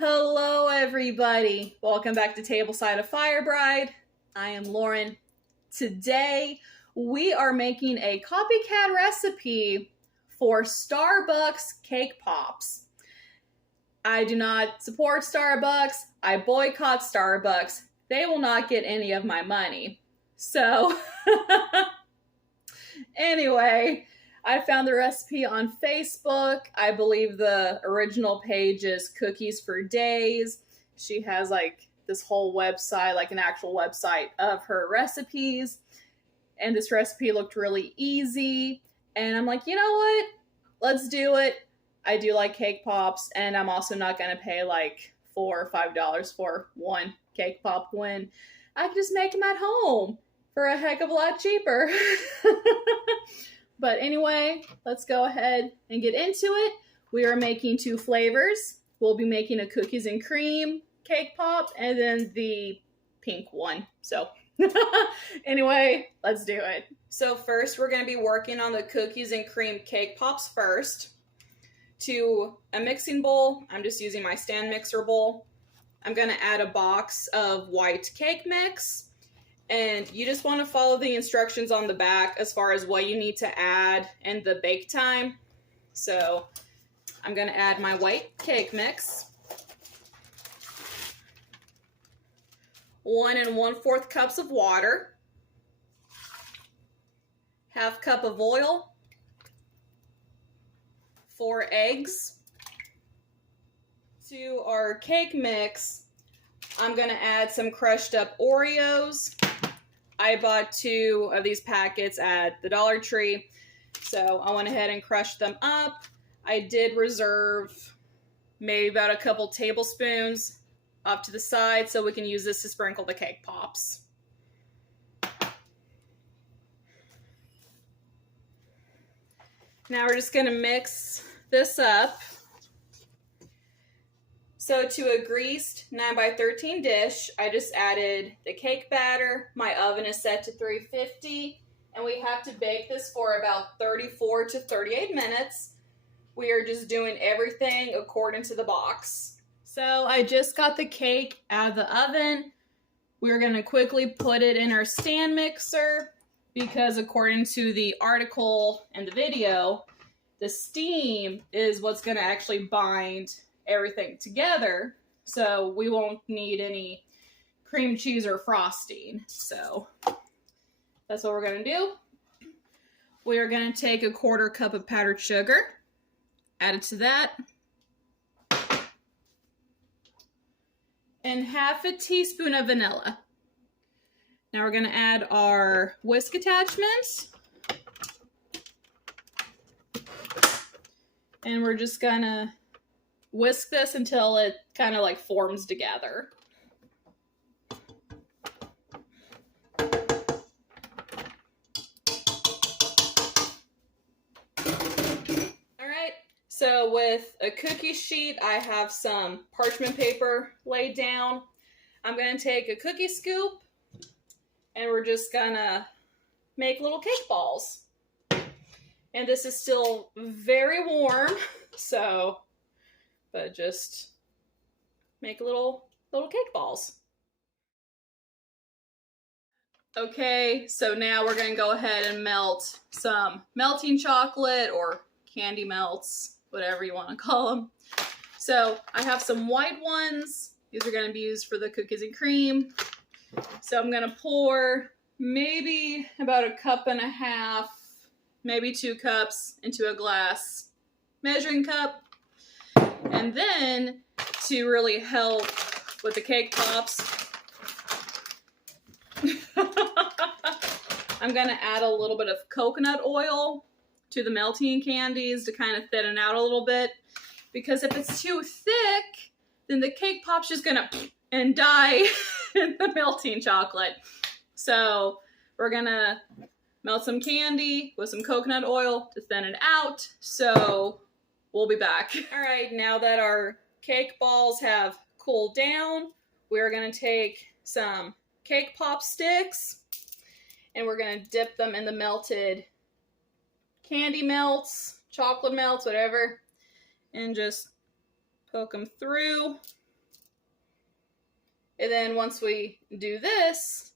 Hello everybody, welcome back to Tableside of Fire Bride. I am Lauren. Today we are making a copycat recipe for Starbucks cake pops. I do not support Starbucks, I boycott Starbucks. They will not get any of my money. So anyway, I found the recipe on Facebook. I believe the original page is Cookies for Days. She has like this whole website, like an actual website of her recipes. And this recipe looked really easy. And I'm like, you know what? Let's do it. I do like cake pops, and I'm also not going to pay like $4 or $5 for one cake pop when I can just make them at home for a heck of a lot cheaper. But anyway, let's go ahead and get into it. We are making two flavors. We'll be making a cookies and cream cake pop and then the pink one. So anyway, let's do it. So first we're going to be working on the cookies and cream cake pops first. To a mixing bowl, I'm just using my stand mixer bowl. I'm going to add a box of white cake mix. And you just want to follow the instructions on the back as far as what you need to add and the bake time. So I'm going to add my white cake mix. 1 1/4 cups of water. 1/2 cup of oil. 4 eggs. To our cake mix, I'm going to add some crushed up Oreos. I bought 2 of these packets at the Dollar Tree, so I went ahead and crushed them up. I did reserve maybe about a couple tablespoons off to the side so we can use this to sprinkle the cake pops. Now we're just going to mix this up. So to a greased 9x13 dish, I just added the cake batter. My oven is set to 350, and we have to bake this for about 34 to 38 minutes. We are just doing everything according to the box. So I just got the cake out of the oven. We're going to quickly put it in our stand mixer because according to the article and the video, the steam is what's going to actually bind everything together, so we won't need any cream cheese or frosting. So that's what we're going to do. We are going to take a 1/4 cup of powdered sugar, add it to that, and 1/2 teaspoon of vanilla. Now we're going to add our whisk attachment, and we're just going to whisk this until it kind of like forms together. Alright, so with a cookie sheet, I have some parchment paper laid down. I'm going to take a cookie scoop, and we're just going to make little cake balls. And this is still very warm, so but just make little cake balls. Okay, so now we're going to go ahead and melt some melting chocolate or candy melts, whatever you want to call them. So I have some white ones. These are going to be used for the cookies and cream. So I'm going to pour maybe about 1.5 cups, maybe 2 cups into a glass measuring cup. And then, to really help with the cake pops, I'm going to add a little bit of coconut oil to the melting candies to kind of thin it out a little bit. Because if it's too thick, then the cake pop's just going to die in the melting chocolate. So we're going to melt some candy with some coconut oil to thin it out. So we'll be back. All right, now that our cake balls have cooled down, we're going to take some cake pop sticks and we're going to dip them in the melted candy melts, chocolate melts, whatever, and just poke them through. And then once we do this,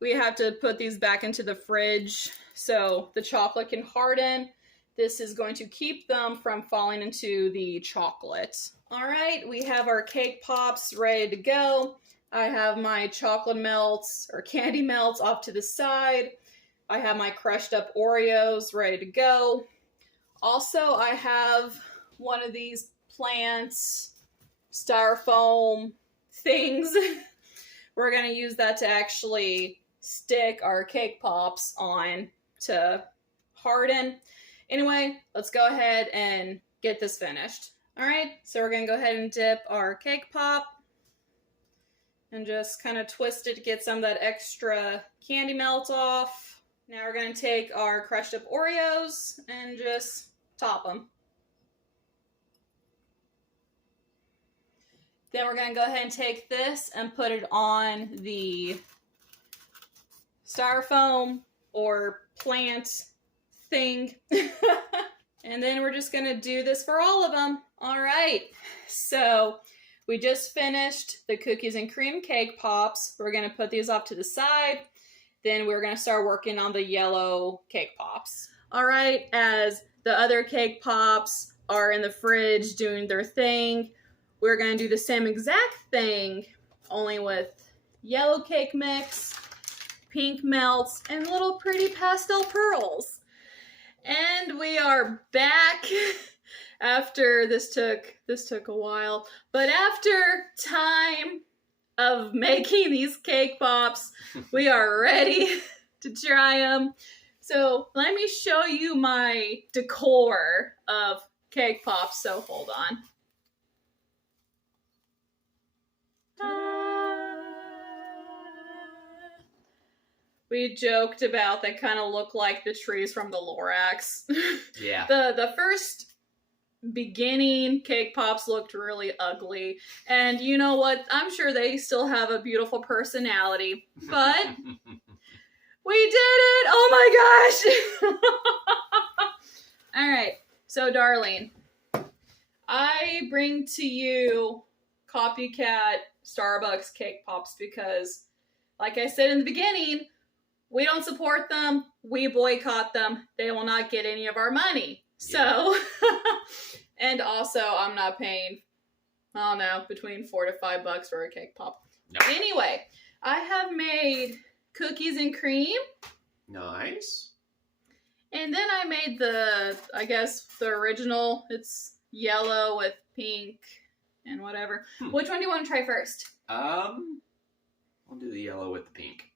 we have to put these back into the fridge so the chocolate can harden. This is going to keep them from falling into the chocolate. All right, we have our cake pops ready to go. I have my chocolate melts or candy melts off to the side. I have my crushed up Oreos ready to go. Also, I have one of these plants, styrofoam things. We're going to use that to actually stick our cake pops on to harden. Anyway, let's go ahead and get this finished. All right, so we're going to go ahead and dip our cake pop and just kind of twist it to get some of that extra candy melt off. Now we're going to take our crushed up Oreos and just top them. Then we're going to go ahead and take this and put it on the styrofoam or plant thing. And then we're just going to do this for all of them. All right. So we just finished the cookies and cream cake pops. We're going to put these off to the side. Then we're going to start working on the yellow cake pops. All right. As the other cake pops are in the fridge doing their thing, we're going to do the same exact thing, only with yellow cake mix, pink melts, and little pretty pastel pearls. And we are back after this took a while, but after time of making these cake pops, we are ready to try them. So let me show you my decor of cake pops. So hold on. We joked about they kind of look like the trees from the Lorax. Yeah. The first beginning cake pops looked really ugly. And you know what? I'm sure they still have a beautiful personality. But we did it! Oh my gosh! Alright, so Darlene, I bring to you copycat Starbucks cake pops because, like I said in the beginning, we don't support them. We boycott them. They will not get any of our money. So, and also I'm not paying, I don't know, between $4 to $5 for a cake pop. No. Anyway, I have made cookies and cream. Nice. And then I made the original. It's yellow with pink and whatever. Which one do you want to try first? I'll do the yellow with the pink.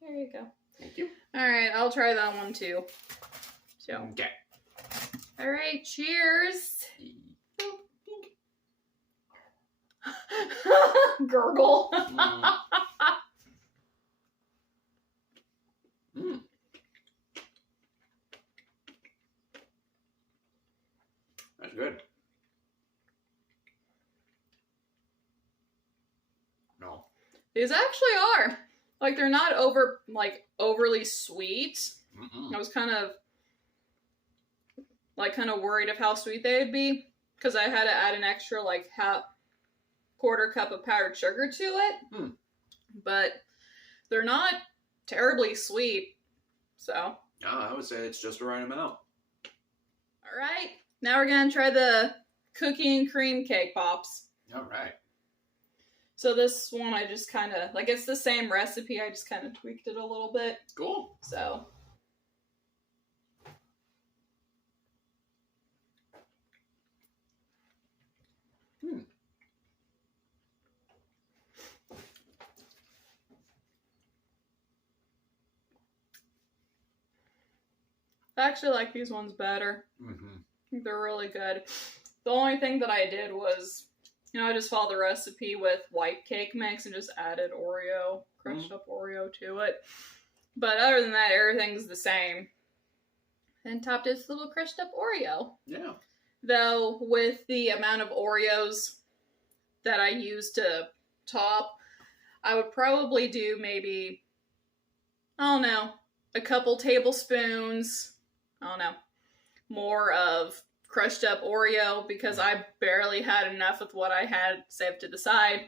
There you go. Thank you. All right, I'll try that one too. So. Okay. All right, cheers. Gurgle. Mm. That's good. No. These actually are. Like, they're not overly sweet. Mm-mm. I was kind of worried of how sweet they would be because I had to add an extra quarter cup of powdered sugar to it. But they're not terribly sweet. So. I would say it's just the right amount. All right. Now we're going to try the cookie and cream cake pops. All right. So this one I just kind of, it's the same recipe, I just kind of tweaked it a little bit. Cool. So. I actually like these ones better. Mm-hmm. I think they're really good. The only thing that I did was, I just followed the recipe with white cake mix and just added Oreo, crushed up Oreo to it. But other than that, everything's the same. And topped it with a little crushed up Oreo. Yeah. Though, with the amount of Oreos that I use to top, I would probably do maybe, I don't know, a couple tablespoons, more of crushed up Oreo because I barely had enough with what I had saved to the side.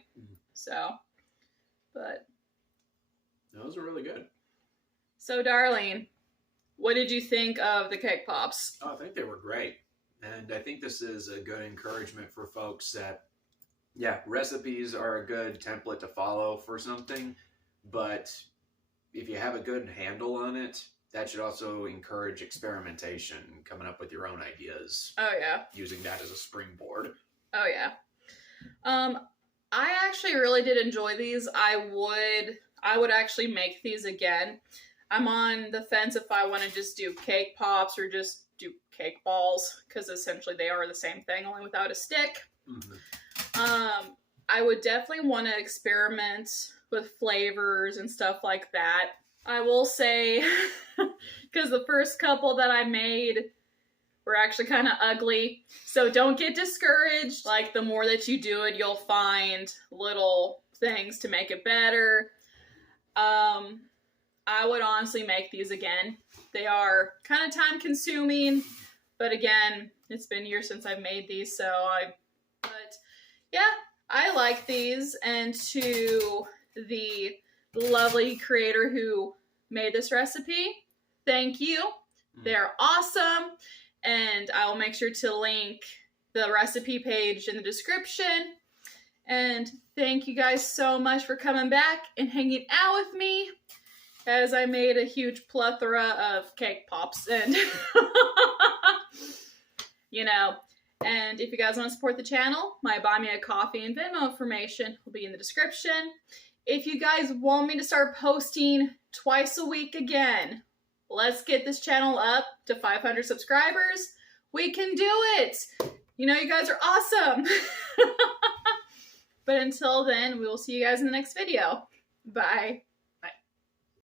So, but. Those are really good. So, Darlene, what did you think of the cake pops? Oh, I think they were great. And I think this is a good encouragement for folks that, yeah, recipes are a good template to follow for something, but if you have a good handle on it, that should also encourage experimentation, coming up with your own ideas. Oh, yeah. Using that as a springboard. Oh, yeah. I actually really did enjoy these. I would actually make these again. I'm on the fence if I want to just do cake pops or just do cake balls, because essentially they are the same thing, only without a stick. Mm-hmm. I would definitely want to experiment with flavors and stuff like that. I will say, because the first couple that I made were actually kind of ugly, so don't get discouraged. Like, the more that you do it, you'll find little things to make it better. I would honestly make these again. They are kind of time consuming, but again, it's been years since I've made these, but yeah, I like these. And to the lovely creator who made this recipe, thank you. They're awesome. And I will make sure to link the recipe page in the description. And thank you guys so much for coming back and hanging out with me, as I made a huge plethora of cake pops. And, you know, and if you guys want to support the channel, my Buy Me a Coffee and Venmo information will be in the description. If you guys want me to start posting twice a week again, let's get this channel up to 500 subscribers. We can do it. You know, you guys are awesome. But until then, we will see you guys in the next video. Bye.